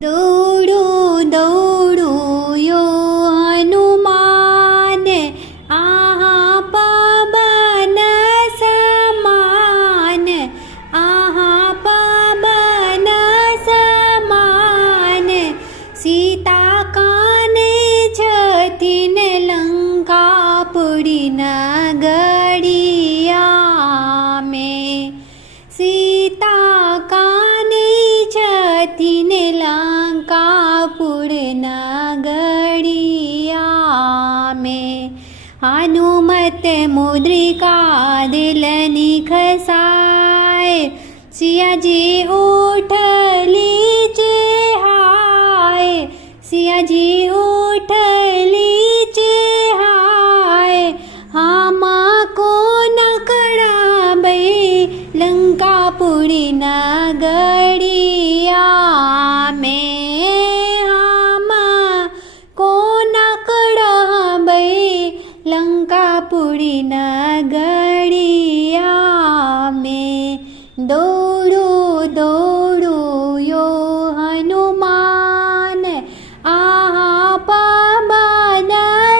दौड़ो दौड़ो यो हनुमान, आहा पवन समान, आहा पवन समान। सीता काने छथिन लंकापुरी नगरिया में, सीता काने छथिन लंकापुर नगरिया में। हनुमत मुद्रिका दिलनि खसाए, सिया जी उठ लीजे हाय, सिया जी उठ लीजे हाय। हामा को नकड़ाबे लंकापुरी नगरिया में, हामा को नकड़ाबे लंकापुरी नगरिया में। दौड़ो दौड़ो यो हनुमान, आहा पवन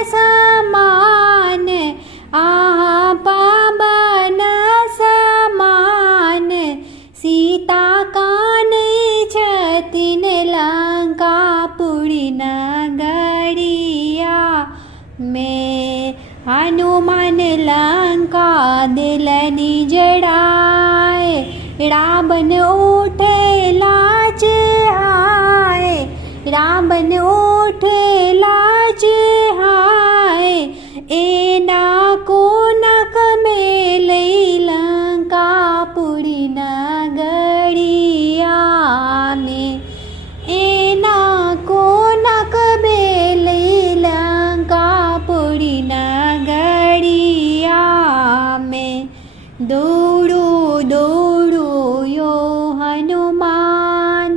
समान, आहा पवन समान। सीता काने छथिन लंकापुरी नगरिया में। हनुमान लंका दिलनि जड़ाए, रावण उठे लाजे हाय, रावण उठे लाजे हाय। एना को नक मेले लंकापुरी नगरिया में, एना को नक मेले लंकापुरी नगरिया में। दौड़ो दौड़ो यो हनुमान,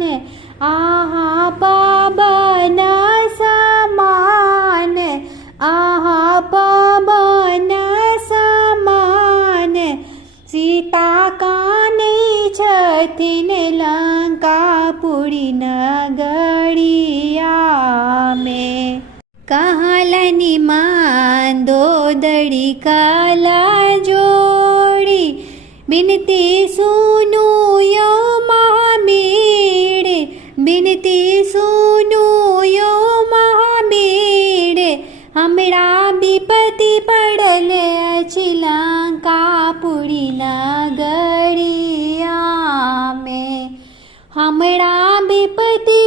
आहा पवन समान, आहा पवन समान। सीता काने छथिन लंकापुरी नगरिया में। कहलनि मंदोदरी कला जोड़ी, बिनती सुनु यो महावीर, बिनती सुनु यो महावीर। हमरा विपत्ति पड़ल अछि लंकापुरी नगरिया में, हमरा विपत्ति